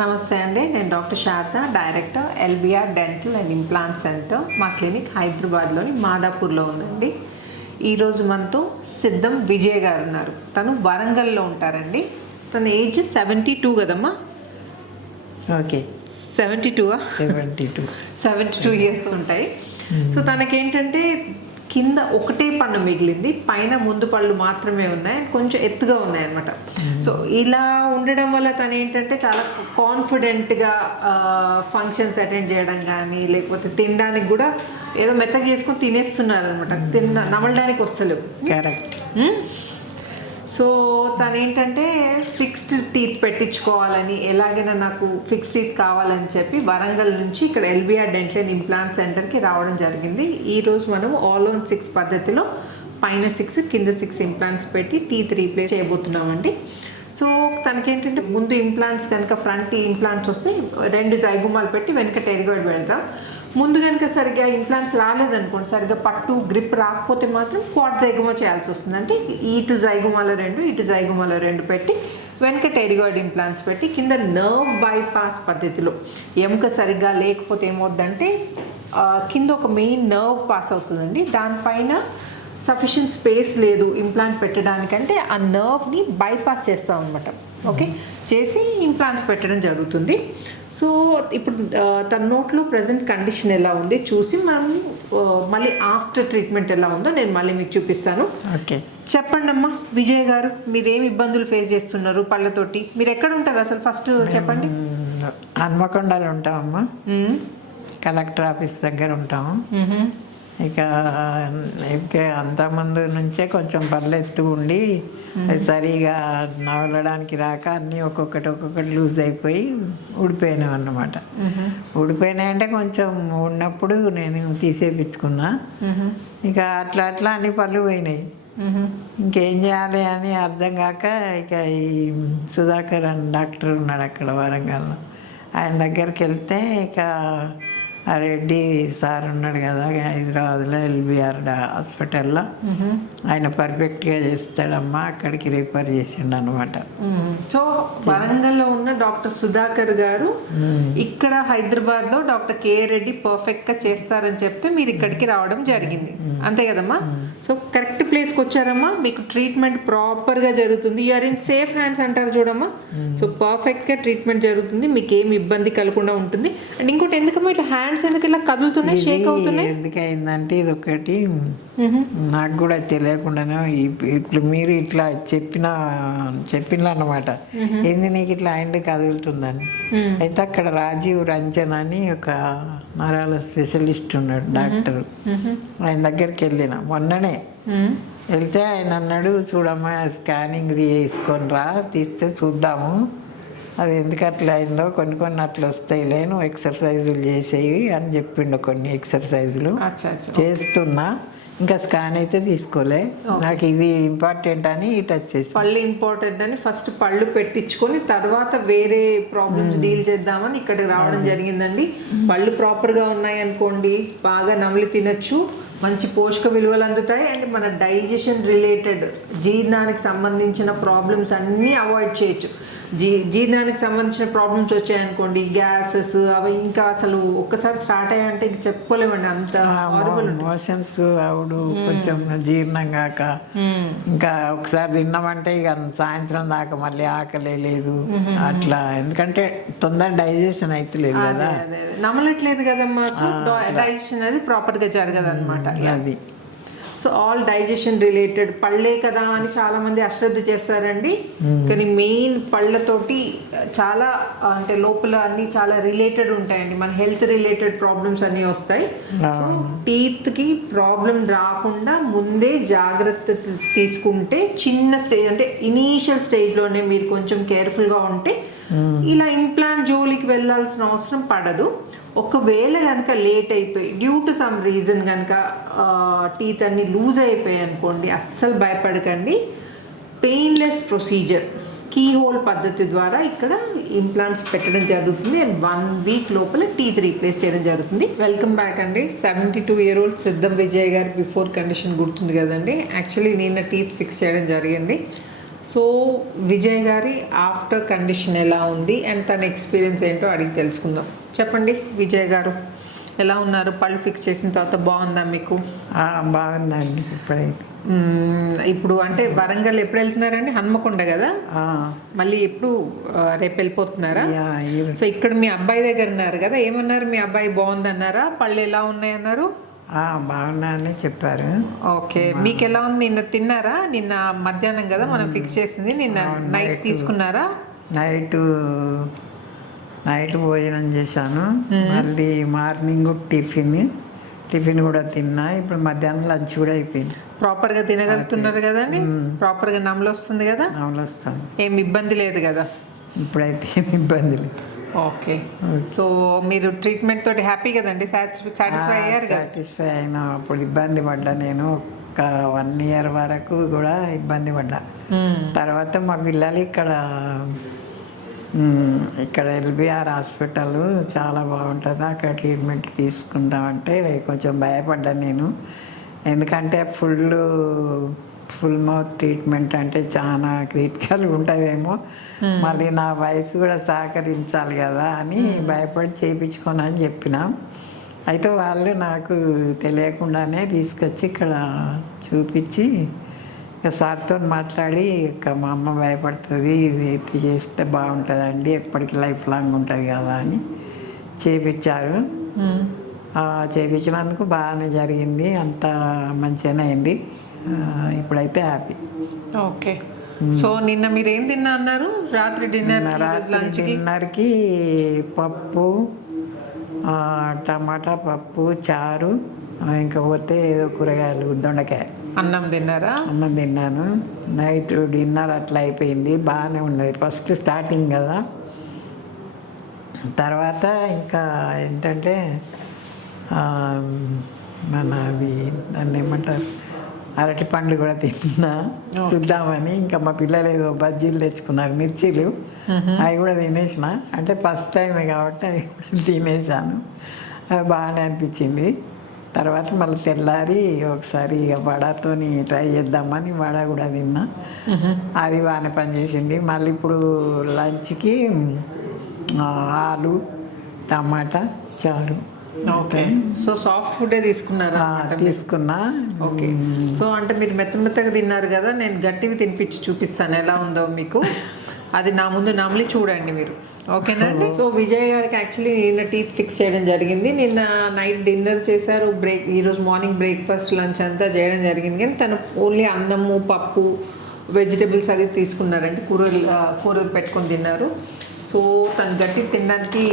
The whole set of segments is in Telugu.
నమస్తే అండి, నేను doctor Sharada, director LBR dental and implant centre. మా క్లినిక్ హైదరాబాద్లోని మాదాపూర్లో ఉందండి. ఈరోజు మనతో సిద్ధం విజయ్ గారు ఉన్నారు. తను వరంగల్లో ఉంటారండి. తన ఏజ్ 72 కదమ్మా? ఓకే, 72 ఇయర్స్ ఉంటాయి. సో తనకేంటంటే కింద ఒకటే పన్ను మిగిలింది, పైన ముందు పళ్ళు మాత్రమే ఉన్నాయి, కొంచెం ఎత్తుగా ఉన్నాయి అనమాట. సో ఇలా ఉండడం వల్ల తను ఏంటంటే చాలా కాన్ఫిడెంట్గా ఫంక్షన్స్ అటెండ్ చేయడం కానీ, లేకపోతే తినడానికి కూడా ఏదో మెత్తగా చేసుకొని తినేస్తున్నారు అనమాట. నమలడానికి వస్తలేవు. కరెక్ట్. సో తను ఏంటంటే ఫిక్స్డ్ టీత్ పెట్టించుకోవాలని, ఎలాగైనా నాకు ఫిక్స్డ్ టీత్ కావాలని చెప్పి వరంగల్ నుంచి ఇక్కడ ఎల్బిఆర్ డెంటల్ అండ్ ఇంప్లాంట్ సెంటర్కి రావడం జరిగింది. ఈరోజు మనం ఆల్ ఆన్ 6 పద్ధతిలో పైన 6 కింద 6 ఇంప్లాంట్స్ పెట్టి టీత్ రీప్లేస్ చేయబోతున్నామండి. సో తనకేంటంటే ముందు ఇంప్లాంట్స్ కనుక ఫ్రంట్ ఇంప్లాంట్స్ వస్తే 2 జైగుమాలు పెట్టి వెనక టెరిగాయిడ్ పెడతాం. ముందు కనుక సరిగ్గా ఇంప్లాంట్స్ రాలేదనుకోండి, సరిగ్గా పట్టు గ్రిప్ రాకపోతే మాత్రం క్వాడ్ జైగుమా చేయాల్సి వస్తుంది. అంటే ఇటు జైగుమాల 2 ఇటు జైగుమాల 2 పెట్టి వెనక టెరిగాయిడ్ ఇంప్లాంట్స్ పెట్టి కింద నర్వ్ బైపాస్ పద్ధతిలో ఎముక సరిగ్గా లేకపోతే ఏమవుద్దంటే కింద ఒక మెయిన్ నర్వ్ పాస్ అవుతుందండి. దానిపైన సఫిషియెంట్ స్పేస్ లేదు ఇంప్లాంట్ పెట్టడానికంటే ఆ నర్వ్ని బైపాస్ చేస్తాం అనమాట. ఓకే, చేసి ఇంప్లాంట్స్ పెట్టడం జరుగుతుంది. సో ఇప్పుడు తన నోట్లో ప్రజెంట్ కండిషన్ ఎలా ఉంది చూసి మనం మళ్ళీ ఆఫ్టర్ ట్రీట్మెంట్ ఎలా ఉందో నేను మళ్ళీ మీకు చూపిస్తాను. ఓకే, చెప్పండి అమ్మా విజయ్ గారు, మీరేం ఇబ్బందులు ఫేస్ చేస్తున్నారు పళ్ళతోటి? మీరు ఎక్కడ ఉంటారు అసలు ఫస్ట్ చెప్పండి. హన్మకొండలో ఉంటామమ్మా, కలెక్టర్ ఆఫీస్ దగ్గర ఉంటాము. ఇక అంతకుముందు నుంచే కొంచెం పళ్ళు ఎత్తు ఉండి సరిగా నవలడానికి రాక అన్నీ ఒక్కొక్కటి లూజ్ అయిపోయి ఊడిపోయినాం అన్నమాట. ఊడిపోయినాయి అంటే కొంచెం ఉన్నప్పుడు నేను తీసేపించుకున్నా. ఇక అట్లా అన్ని పళ్ళు పోయినాయి. ఇంకేం చేయాలి అని అర్థం కాక ఇక ఈ సుధాకర్ అని డాక్టర్ ఉన్నాడు అక్కడ వరంగల్లో, ఆయన దగ్గరికి వెళ్తే ఇక ఆ రెడ్డి సార్ ఉన్నాడు కదా హైదరాబాద్లో ఎల్బిఆర్ హాస్పిటల్లో, ఆయన పర్ఫెక్ట్గా చేస్తాడమ్మా, అక్కడికి రిఫర్ చేసిండు అనమాట. సో వరంగల్లో ఉన్న డాక్టర్ సుధాకర్ గారు ఇక్కడ హైదరాబాద్లో డాక్టర్ కే రెడ్డి పర్ఫెక్ట్గా చేస్తారని చెప్తే మీరు ఇక్కడికి రావడం జరిగింది, అంతే కదమ్మా? సో కరెక్ట్ ప్లేస్కి వచ్చారమ్మా, మీకు ట్రీట్మెంట్ ప్రాపర్గా జరుగుతుంది. యూఆర్ ఇన్ సేఫ్ హ్యాండ్స్ అంటారు చూడమ్మా. సో పర్ఫెక్ట్గా ట్రీట్మెంట్ జరుగుతుంది, మీకు ఏమి ఇబ్బంది కలగకుండా ఉంటుంది. అండ్ ఇంకోటి ఎందుకమ్మా ఇట్లా హ్యాండ్స్ ఎందుకు ఇలా కదులుతున్నాయి, షేక్ అవుతున్నాయి? ఎందుకైందంటే ఇది ఒకటి నాకు కూడా తెలియకుండానే ఇట్లా మీరు ఇట్లా చెప్పిన అన్నమాట, ఏంది నీకు ఇట్లా హ్యాండ్ కదులుతుందని. అయితే అక్కడ రాజీవ్ రంజన్ అని ఒక నరాల స్పెషలిస్ట్ ఉన్నాడు డాక్టర్, ఆయన దగ్గరికి వెళ్ళిన మొన్ననే. వెళ్తే ఆయన అన్నాడు, చూడమ్మా స్కానింగ్ తీసుకొని రా, తీస్తే చూద్దాము అది ఎందుకు అట్లా అయిందో, కొన్ని అట్లా వస్తాయి లేను, ఎక్సర్సైజులు చేసేవి అని చెప్పిండు. కొన్ని ఎక్సర్సైజులు చేస్తున్నా, ఇంకా స్కాన్ అయితే తీసుకోలే. నాకు ఇది ఇంపార్టెంట్ అని ఇటు వచ్చేసి పళ్ళు ఇంపార్టెంట్ అని ఫస్ట్ పళ్ళు పెట్టించుకొని తర్వాత వేరే ప్రాబ్లమ్స్ డీల్ చేద్దామని ఇక్కడికి రావడం జరిగిందండి. పళ్ళు ప్రాపర్గా ఉన్నాయి అనుకోండి, బాగా నమిలి తినచ్చు, మంచి పోషక విలువలు అందుతాయి. అండ్ మన డైజెషన్ రిలేటెడ్ జీర్ణానికి సంబంధించిన ప్రాబ్లమ్స్ అన్నీ అవాయిడ్ చేయొచ్చు. జీర్ణానికి సంబంధించిన ప్రాబ్లమ్స్ వచ్చాయనుకోండి, గ్యాసెస్ అవి ఇంకా అసలు ఒక్కసారి స్టార్ట్ అయ్యాయంటే ఇంక చెప్పుకోలేమండి, అంత మోషన్స్ అవుడు, కొంచెం జీర్ణం కాక ఇంకా ఒకసారి తిన్నామంటే ఇక సాయంత్రం దాకా మళ్ళీ ఆకలే లేదు అట్లా. ఎందుకంటే తొందర డైజెషన్ అయితే లేదు కదా, నమ్మలట్లేదు కదమ్మా. సో డైజెషన్ అది ప్రాపర్గా జరగదు అనమాట అది. సో ఆల్ డైజెషన్ రిలేటెడ్ పళ్ళే కదా అని చాలా మంది అశ్రద్ధ చేస్తారండి. కానీ మెయిన్ పళ్ళతోటి చాలా అంటే లోపల అన్ని చాలా రిలేటెడ్ ఉంటాయండి. మన హెల్త్ రిలేటెడ్ ప్రాబ్లమ్స్ అన్నీ వస్తాయి. సో టీత్కి ప్రాబ్లం రాకుండా ముందే జాగ్రత్త తీసుకుంటే చిన్న స్టేజ్ అంటే ఇనీషియల్ స్టేజ్లోనే మీరు కొంచెం కేర్ఫుల్గా ఉంటే ఇలా ఇంప్లాంట్ జోలికి వెళ్ళాల్సిన అవసరం పడదు. ఒకవేళ కనుక లేట్ అయిపోయి డ్యూ టు సమ్ రీజన్ కనుక టీత్ అన్ని లూజ్ అయిపోయాయి అనుకోండి, అస్సలు భయపడకండి. పెయిన్లెస్ ప్రొసీజర్ కీ హోల్ పద్ధతి ద్వారా ఇక్కడ ఇంప్లాంట్స్ పెట్టడం జరుగుతుంది. అండ్ 1 వీక్ లోపల టీత్ రీప్లేస్ చేయడం జరుగుతుంది. వెల్కమ్ బ్యాక్ అండి. 72-year-old సిద్ధం విజయ్ గారి బిఫోర్ కండిషన్ గుర్తుంది కదండి. యాక్చువల్లీ నిన్న టీత్ ఫిక్స్ చేయడం జరిగింది. సో విజయ్ గారి ఆఫ్టర్ కండిషన్ ఎలా ఉంది అండ్ తన ఎక్స్పీరియన్స్ ఏంటో అడిగి తెలుసుకుందాం. చెప్పండి విజయ్ గారు, ఎలా ఉన్నారు? పళ్ళు ఫిక్స్ చేసిన తర్వాత బాగుందా మీకు? బాగుందండి ఇప్పుడైతే. ఇప్పుడు అంటే వరంగల్ ఎప్పుడు వెళ్తున్నారండి? హన్మకొండ కదా, మళ్ళీ ఎప్పుడు రేపు వెళ్ళిపోతున్నారా? సో ఇక్కడ మీ అబ్బాయి దగ్గర ఉన్నారు కదా, ఏమన్నారు? మీ అబ్బాయి బాగుందన్నారా? పళ్ళు ఎలా ఉన్నాయన్నారు? బాగున్నాయని చెప్పారు. ఓకే, మీకు ఎలా ఉంది? నిన్న తిన్నారా? నిన్న మధ్యాహ్నం కదా మనం ఫిక్స్ చేసింది, నిన్న నైట్ తీసుకున్నారా? నైట్ భోజనం చేశాను, మళ్ళీ మార్నింగ్ టిఫిన్ కూడా తిన్నా. ఇప్పుడు మధ్యాహ్నం లంచ్ కూడా అయిపోయింది. ప్రాపర్గా తినగలుగుతున్నారు కదండి? ప్రాపర్గా నమలు వస్తుంది కదా? నమలు వస్తాను, ఏం ఇబ్బంది లేదు కదా ఇప్పుడైతే ఏమి ఇబ్బంది లేదు. ఓకే, సో మీరు ట్రీట్మెంట్ తోటి హ్యాపీ కదండి? సాటిస్ఫై అయ్యారు కదా? సాటిస్ఫై అయినా. అప్పుడు ఇబ్బంది పడ్డా నేను, ఒక 1 year వరకు కూడా ఇబ్బంది పడ్డా. తర్వాత మా పిల్లలు ఇక్కడ ఎల్బిఆర్ హాస్పిటల్ చాలా బాగుంటుంది, అక్కడ ట్రీట్మెంట్ తీసుకుంటామంటే కొంచెం భయపడ్డా నేను. ఎందుకంటే ఫుల్ మౌత్ ట్రీట్మెంట్ అంటే చాలా క్రిటికల్ ఉంటుందేమో, మళ్ళీ నా వయసు కూడా సహకరించాలి కదా అని భయపడి చేయించుకోను అని చెప్పిన. అయితే వాళ్ళు నాకు తెలియకుండానే తీసుకొచ్చి ఇక్కడ చూపించి ఇక సార్తో మాట్లాడి, ఇక మా అమ్మ భయపడుతుంది, ఇది చేస్తే బాగుంటుందండి, ఎప్పటికీ లైఫ్ లాంగ్ ఉంటుంది కదా అని చేయించారు. చేయించినందుకు బాగానే జరిగింది, అంత మంచిగానే అయింది. ఇప్పుడైతే హ్యాపీ. ఓకే, సో నిన్న మీరు ఏం తిన్నా అన్నారు? రాత్రి డిన్నర్కి పప్పు, టమాటా పప్పు, చారు, ఇంకా పోతే ఏదో కూరగాయలు, దొండకాయ. అన్నం తిన్నారా? అన్నం తిన్నాను. నైట్ డిన్నర్ అట్లా అయిపోయింది, బాగానే ఉన్నది. ఫస్ట్ స్టార్టింగ్ కదా, తర్వాత ఇంకా ఏంటంటే అవి దాన్ని ఏమంటారు, అరటి పండ్లు కూడా తిన్నా చూద్దామని. ఇంకా మా పిల్లలు ఏదో బజ్జీలు తెచ్చుకున్నారు, మిర్చీలు, అవి కూడా తినేసిన. అంటే ఫస్ట్ టైమే కాబట్టి అవి తినేసాను, అవి బాగానే అనిపించింది. తర్వాత మళ్ళీ తెల్లారి ఒకసారి ఇక వడతోని ట్రై చేద్దామని వడ కూడా తిన్నా, అది బాగానే పనిచేసింది. మళ్ళీ ఇప్పుడు లంచ్కి ఆలు, టమాటా, చారు. ఓకే, సో సాఫ్ట్ ఫుడే తీసుకున్నారా? తీసుకున్నా. ఓకే, సో అంటే మీరు మెత్తగా తిన్నారు కదా, నేను గట్టివి తినిపించి చూపిస్తాను ఎలా ఉందో మీకు. అది నా ముందు నమలి చూడండి మీరు, ఓకేనండి? సో విజయ్ గారికి యాక్చువల్లీ నిన్న టీత్ ఫిక్స్ చేయడం జరిగింది. నిన్న నైట్ డిన్నర్ చేశారు, ఈరోజు మార్నింగ్ బ్రేక్ఫాస్ట్, లంచ్ అంతా చేయడం జరిగింది. కానీ తను ఓన్లీ అన్నము, పప్పు, వెజిటేబుల్స్ అది తీసుకున్నారంటే కూరలు పెట్టుకొని తిన్నారు. సో తను గట్టి తినడానికి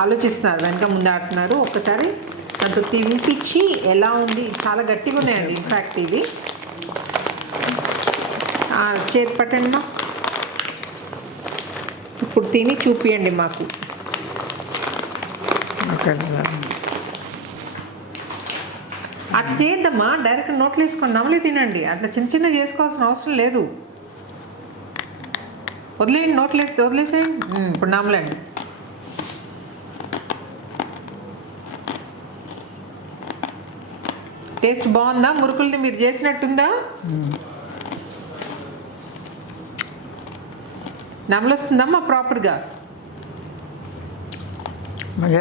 ఆలోచిస్తున్నారు, వెనక ముందు ఆడుతున్నారు. ఒక్కసారి దాంతో తినిపించి ఎలా ఉంది, చాలా గట్టిగా ఉన్నాయండి ఇన్ఫ్యాక్ట్ ఇవి. చేతి పట్టండి మా, ఇప్పుడు తిని చూపియండి మాకు. అట్లా చేద్దామా, డైరెక్ట్ నోట్లో వేసుకొని నమలే తినండి. అట్లా చిన్న చేసుకోవాల్సిన అవసరం లేదు. వదిలేయండి, నోట్లో వదిలేసేయండి. ఇప్పుడు నమలండి. టేస్ట్ బాగుందా? మురుకులది మీరు చేసినట్టుందా? నమలు వస్తుందమ్మా ప్రాపర్గా?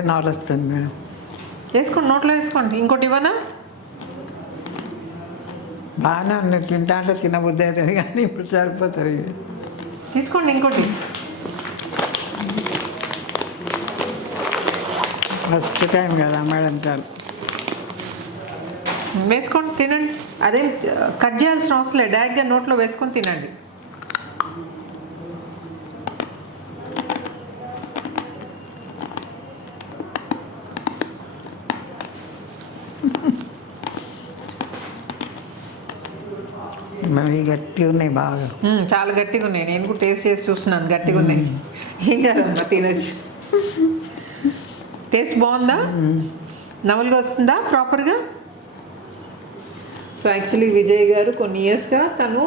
నమలు వస్తుంది మేడం. వేసుకోండి, నోట్లో వేసుకోండి. ఇంకోటి ఇవ్వనా? బాగానే ఉంది, తింటా అంటే తినబుద్ధి అవుతుంది కానీ ఇప్పుడు సరిపోతుంది. తీసుకోండి ఇంకోటి. ఫస్ట్ టైం కదా మేడం, చాలు వేసుకోండి, తినండి. అదేం కట్ చేయాల్సిన అవసరం లేదు, డైరెక్ట్గా నోట్లో వేసుకొని తినండి. అవి గట్టిగా ఉన్నాయి బాగా, చాలా గట్టిగా ఉన్నాయి. నేను కూడా టేస్ట్ చేసి చూస్తున్నాను, గట్టిగా ఉన్నాయి. ఏం కాదమ్మా, తినచ్చు. టేస్ట్ బాగుందా? నవలుగా వస్తుందా ప్రాపర్గా? సో యాక్చువల్లీ విజయ్ గారు కొన్ని ఇయర్స్గా తను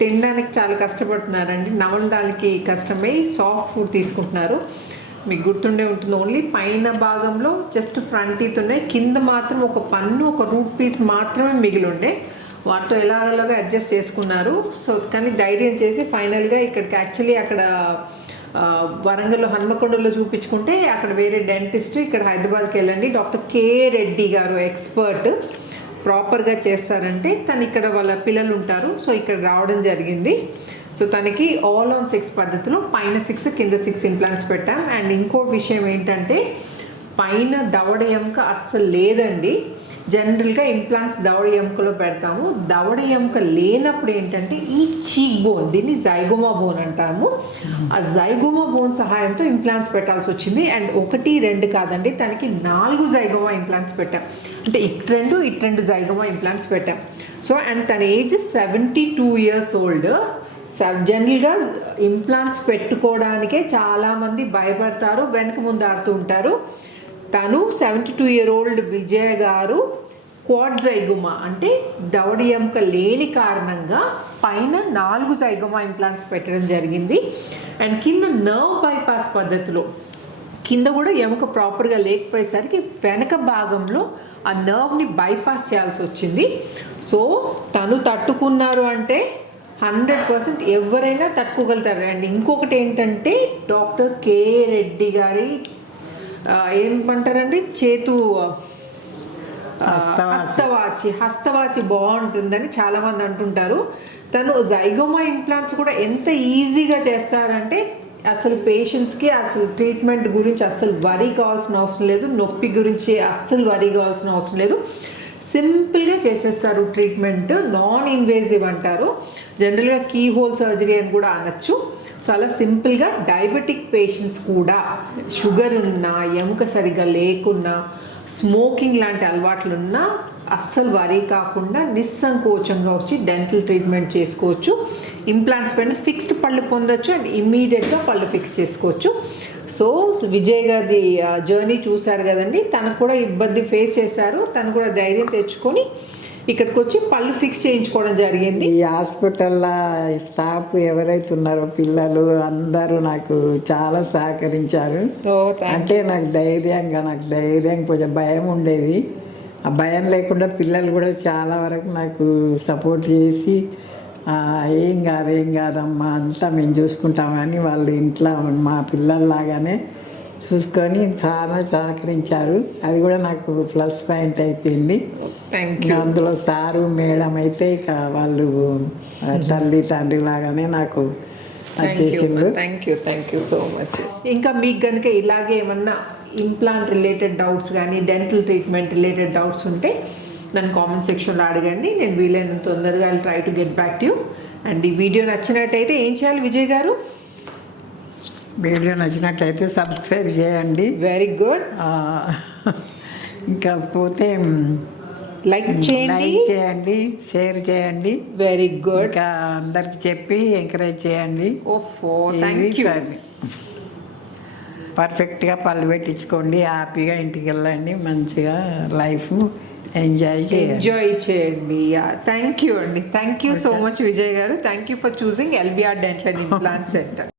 తినడానికి చాలా కష్టపడుతున్నారండి. నవలడానికి కష్టమై సాఫ్ట్ ఫుడ్ తీసుకుంటున్నారు. మీకు గుర్తుండే ఉంటుంది, ఓన్లీ పైన భాగంలో జస్ట్ ఫ్రంట్ టీత్ ఉన్నాయి, కింద మాత్రం ఒక పన్ను, ఒక రూట్ పీస్ మాత్రమే మిగిలి ఉండే. వాటితో ఎలాగలాగా అడ్జస్ట్ చేసుకున్నారు. సో కానీ ధైర్యం చేసి ఫైనల్గా ఇక్కడికి యాక్చువల్లీ అక్కడ వరంగల్లో హన్మకొండలో చూపించుకుంటే అక్కడ వేరే డెంటిస్ట్, ఇక్కడ హైదరాబాద్కి వెళ్ళండి డాక్టర్ కే రెడ్డి గారు ఎక్స్పర్ట్ ప్రాపర్గా చేస్తారంటే తను ఇక్కడ వాళ్ళ పిల్లలు ఉంటారు. సో ఇక్కడ రావడం జరిగింది. సో తనకి ఆల్ ఆన్ 6 పద్ధతిలో పైన 6 కింద 6 ఇంప్లాంట్స్ పెట్టాం. అండ్ ఇంకో విషయం ఏంటంటే పైన దవడ ఎముక అస్సలు లేదండి. జనరల్గా ఇంప్లాంట్స్ దవడ ఎముకలో పెడతాము. దవడ ఎముక లేనప్పుడు ఏంటంటే ఈ చీక్ బోన్, దీన్ని జైగోమా బోన్ అంటాము. ఆ జైగోమా బోన్ సహాయంతో ఇంప్లాంట్స్ పెట్టాల్సి వచ్చింది. అండ్ 1, 2 కాదండి, తనకి 4 జైగోమా ఇంప్లాంట్స్ పెట్టాం. అంటే ఇటు రెండు జైగోమా ఇంప్లాంట్స్ పెట్టాం. సో అండ్ తన ఏజ్ 72 years old. జనరల్గా ఇంప్లాంట్స్ పెట్టుకోవడానికే చాలామంది భయపడతారు, వెనక ముందు ఆడుతూ ఉంటారు. తను 72-year-old విజయ గారు క్వాడ్ జైగోమా అంటే దవడ ఎముక లేని కారణంగా పైన 4 జైగోమా ఇంప్లాంట్స్ పెట్టడం జరిగింది. అండ్ కింద నర్వ్ బైపాస్ పద్ధతిలో కింద కూడా ఎముక ప్రాపర్గా లేకపోయేసరికి వెనక భాగంలో ఆ నర్వ్ని బైపాస్ చేయాల్సి వచ్చింది. సో తను తట్టుకున్నారు అంటే 100% ఎవరైనా తట్టుకోగలుగుతారు. అండ్ ఇంకొకటి ఏంటంటే డాక్టర్ కే రెడ్డి గారి ఏమంటారండి హస్తవాచి బాగుంటుందని చాలామంది అంటుంటారు. తను జైగోమా ఇంప్లాంట్స్ కూడా ఎంత ఈజీగా చేస్తారంటే అసలు పేషెంట్స్కి అసలు ట్రీట్మెంట్ గురించి అస్సలు వరీ కావాల్సిన అవసరం లేదు, నొప్పి గురించి అస్సలు వరీ కావాల్సిన అవసరం లేదు. సింపుల్గా చేసేస్తారు ట్రీట్మెంట్. నాన్ ఇన్వేజివ్ అంటారు, జనరల్గా కీ హోల్ సర్జరీ అని కూడా అనొచ్చు. సో అలా సింపుల్గా డయాబెటిక్ పేషెంట్స్ కూడా షుగర్ ఉన్నా, ఎముక సరిగ్గా లేకున్నా, స్మోకింగ్ లాంటి అలవాట్లున్నా అస్సలు వరీ కాకుండా నిస్సంకోచంగా వచ్చి డెంటల్ ట్రీట్మెంట్ చేసుకోవచ్చు. ఇంప్లాంట్స్ పైన ఫిక్స్డ్ పళ్ళు పొందొచ్చు అండ్ ఇమ్మీడియట్గా పళ్ళు ఫిక్స్ చేసుకోవచ్చు. సో విజయ్ గారి జర్నీ చూశారు కదండి, తనకు కూడా ఇబ్బంది ఫేస్ చేశారు. తను కూడా ధైర్యం తెచ్చుకొని ఇక్కడికి వచ్చి పళ్ళు ఫిక్స్ చేయించుకోవడం జరిగింది. ఈ హాస్పిటల్లో స్టాఫ్ ఎవరైతే ఉన్నారో పిల్లలు అందరూ నాకు చాలా సహకరించారు. అంటే నాకు ధైర్యం కొంచెం భయం ఉండేది. ఆ భయం లేకుండా పిల్లలు కూడా చాలా వరకు నాకు సపోర్ట్ చేసి ఏం కాదమ్మా అంతా మేము చూసుకుంటామని వాళ్ళు ఇంట్లో మా పిల్లల్లాగానే చూసుకొని చాలా సహకరించారు. అది కూడా నాకు ప్లస్ పాయింట్ అయిపోయింది. అందులో సారు మేడం అయితే ఇక వాళ్ళు తల్లి తండ్రి లాగానే నాకు చేసిండ్రు. Thank you so much. ఇంకా మీకు కనుక ఇలాగే ఏమన్నా ఇంప్లాంట్ రిలేటెడ్ డౌట్స్ కానీ డెంటల్ ట్రీట్మెంట్ రిలేటెడ్ డౌట్స్ ఉంటే నన్ను కామెంట్ సెక్షన్లో అడగండి. నేను వీలైనంత తొందరగా try to get back to you. And ఈ వీడియో నచ్చినట్టయితే ఏం చేయాలి విజయ్ గారు? వీడియో నచ్చినట్లయితే సబ్స్క్రైబ్ చేయండి. Very good. ఇంకా పోతే లైక్ చేయండి, షేర్ చేయండి. Very good. ఇంకా అందరికి చెప్పి ఎంకరేజ్ చేయండి. Thank you. పర్ఫెక్ట్గా పళ్ళు పెట్టించుకోండి, హ్యాపీగా ఇంటికి వెళ్ళండి, మంచిగా లైఫ్ ఎంజాయ్ చేయండి. థ్యాంక్ యూ అండి. Thank you so much Vijay గారు. Thank you for choosing LBR dental and implant centre.